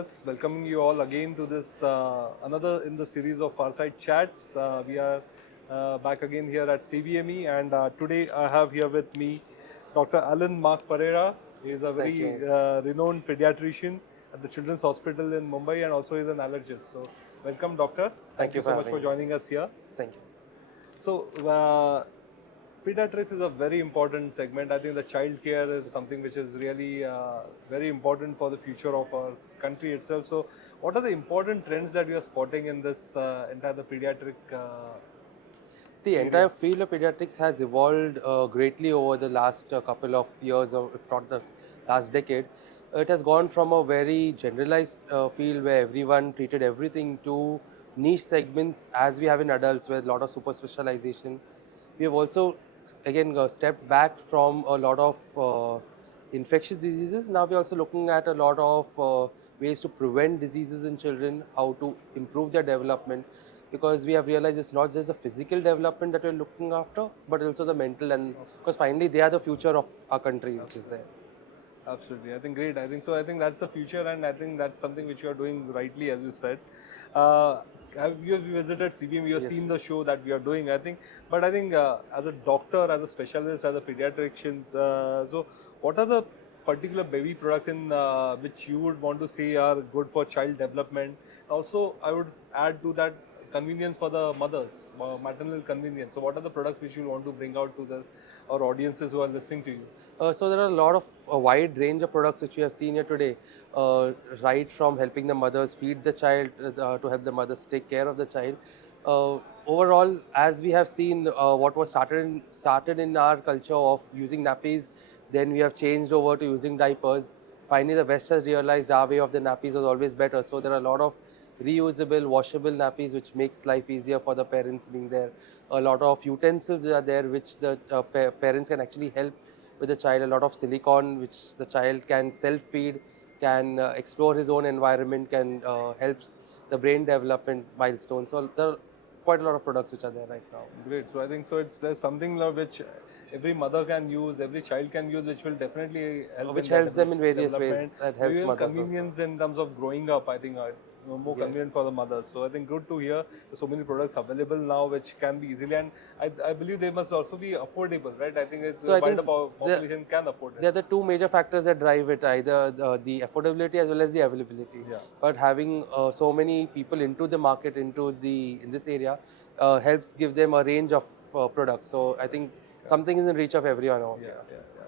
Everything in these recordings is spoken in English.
Mudras, welcoming you all again to this another in the series of Farside Chats. We are back again here at CBME, and today I have here with me Dr. Allan Mark Pereira. He is a Thank very you. renowned pediatrician at the Children's Hospital in Mumbai, and also is an allergist. So, welcome, doctor. Thank you For so much having for me. joining us here. Thank you. So, pediatrics is a very important segment. I think the child care is something which is really very important for the future of our country itself. So, what are the important trends that you are spotting in this entire the pediatric The area? entire field of pediatrics has evolved greatly over the last couple of years, or if not the last decade. It has gone from a very generalized field where everyone treated everything to niche segments as we have in adults with a lot of super specialization. We have also again stepped back from a lot of infectious diseases. Now we are also looking at a lot of ways to prevent diseases in children, how to improve their development, because we have realized it's not just the physical development that we're looking after, but also the mental, and because finally they are the future of our country, which is there. Absolutely, I think great. I think so. I think that's the future, and I think that's something which you are doing rightly, as you said. Have you visited CBM? You have Yes. seen the show that we are doing. I think, but I think as a doctor, as a specialist, as a pediatrician, so what are the particular baby products in which you would want to say are good for child development? Also, I would add to that convenience for the mothers, maternal convenience. So, what are the products which you want to bring out to the our audiences who are listening to you? So there are a lot of a wide range of products which we have seen here today, right from helping the mothers feed the child to help the mothers take care of the child. Overall, as we have seen, what was started in our culture of using nappies, then we have changed over to using diapers. Finally, the West has realized our way of the nappies was always better. So there are a lot of reusable, washable nappies which makes life easier for the parents being there. A lot of utensils are there which the parents can actually help with the child, a lot of silicone which the child can self-feed, can explore his own environment, can helps the brain development milestone. So there are quite a lot of products which are there right now. Great. So I think so. There's something which every mother can use, every child can use, which will definitely help Which in their helps them in various development. ways and Maybe helps even mothers also. convenience in terms of growing up. I think more convenient for the Yes. mothers. So I think good to hear there's so many products available now which can be easily, and I believe they must also be affordable, right? I think it's So I wider think population can afford there are it. the two major factors that drive it, either the affordability as well as the availability. Yeah. But having so many people into the market, in this area, helps give them a range of products. So I think something is in reach of everyone out Yeah, here. yeah, yeah.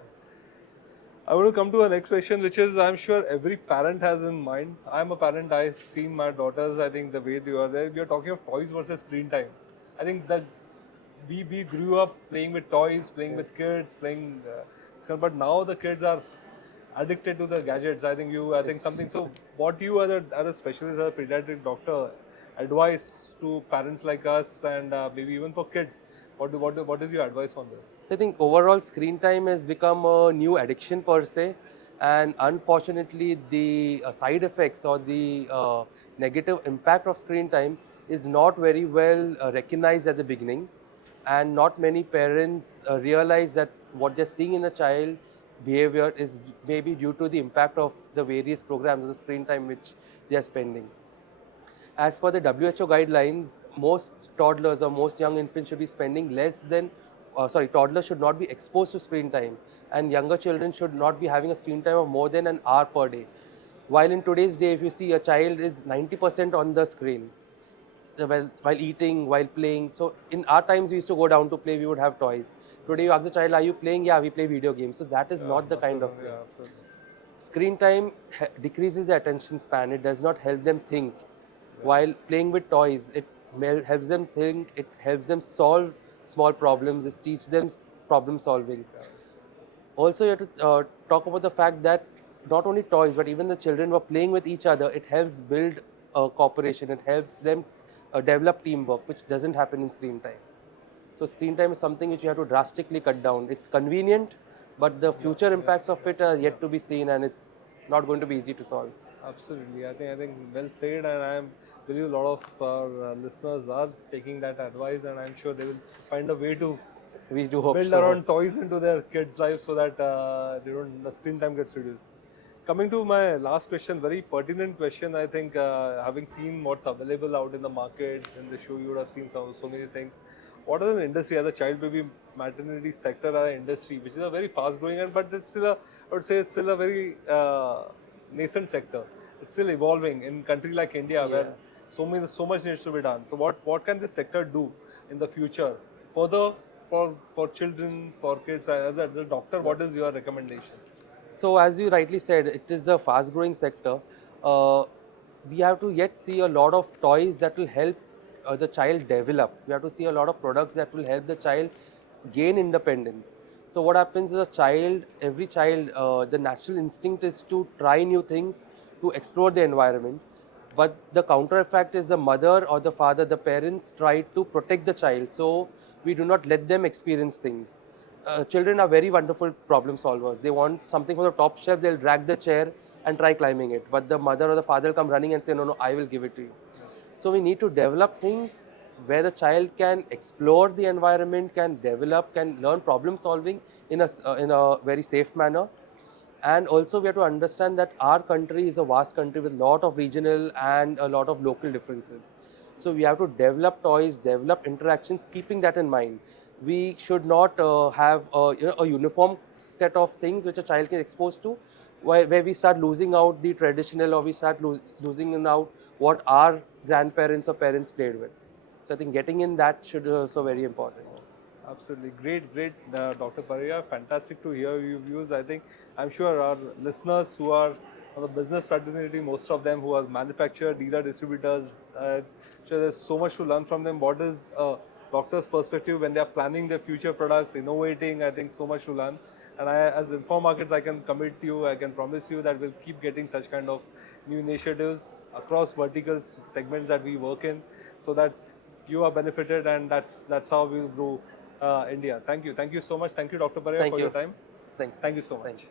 I want to come to our next question, which is I'm sure every parent has in mind. I'm a parent. I've seen my daughters. I think the way you are there, we are talking of toys versus screen time. I think that we grew up playing with toys, playing with Yes. kids, playing. But now the kids are addicted to the gadgets. I think think It's something. So, what you as a specialist, as a pediatric doctor, advise to parents like us and maybe even for kids? What is your advice on this? I think overall screen time has become a new addiction per se, and unfortunately, the side effects or the negative impact of screen time is not very well recognized at the beginning, and not many parents realize that what they're seeing in the child behavior is maybe due to the impact of the various programs, the screen time which they are spending. As per the WHO guidelines, most toddlers or most young infants should be spending less than, toddlers should not be exposed to screen time, and younger children should not be having a screen time of more than an hour per day. While in today's day, if you see a child is 90% on the screen, while eating, while playing. So in our times, we used to go down to play, we would have toys. Today, you ask the child, are you playing? Yeah, we play video games. So that is Yeah, not the kind of absolutely. play. Yeah, absolutely. Screen time decreases the attention span. It does not help them think. Yeah. While playing with toys, it helps them think. It helps them solve small problems. It teaches them problem solving. Also, you have to talk about the fact that not only toys, but even the children who are playing with each other, it helps build cooperation. It helps them develop teamwork, which doesn't happen in screen time. So screen time is something which you have to drastically cut down. It's convenient, but the future impacts of it are yet to be seen, and it's not going to be easy to solve. Absolutely. I think well said, and I believe a lot of our listeners are taking that advice, and I'm sure they will find a way to We do hope build so. around toys into their kids' life so that the screen time gets reduced. Coming to my last question, very pertinent question. I think having seen what's available out in the market, in the show, you would have seen so many things. What is the industry as a child baby maternity sector, as an industry, which is a very fast growing, and but it's still I would say it's still a very nascent sector. It's still evolving in country like India, where so much needs to be done. So what can this sector do in the future further for children, for kids? As a doctor, what is your recommendation? So as you rightly said, it is a fast growing sector. Uh, we have to yet see a lot of toys that will help the child develop. We have to see a lot of products that will help the child gain independence. So what happens is every child, the natural instinct is to try new things, to explore the environment. But the counter effect is the mother or the father, the parents try to protect the child. So we do not let them experience things. Children are very wonderful problem solvers. They want something from the top shelf, they'll drag the chair and try climbing it. But the mother or the father will come running and say, no, no, I will give it to you. So we need to develop things where the child can explore the environment, can develop, can learn problem solving in a very safe manner. And also we have to understand that our country is a vast country with a lot of regional and a lot of local differences. So we have to develop toys, develop interactions, keeping that in mind. We should not have a uniform set of things which a child is exposed to, where we start losing out the traditional, or we start losing out what our grandparents or parents played with. So I think getting in that should also very important. Absolutely. Great, Dr. Pereira. Fantastic to hear your views. I'm sure our listeners who are on the business fraternity, most of them who are manufacturer, dealer, distributors, so there's so much to learn from them. What is a doctor's perspective when they are planning their future products, innovating? I think so much to learn. And as Informa Markets, I can commit to you, I can promise you that we'll keep getting such kind of new initiatives across verticals, segments that we work in, so that you are benefited, and that's how we'll grow India. Thank you so much. Thank you, Dr. Pereira, for your time. Thanks. Thank you so much. Thank you.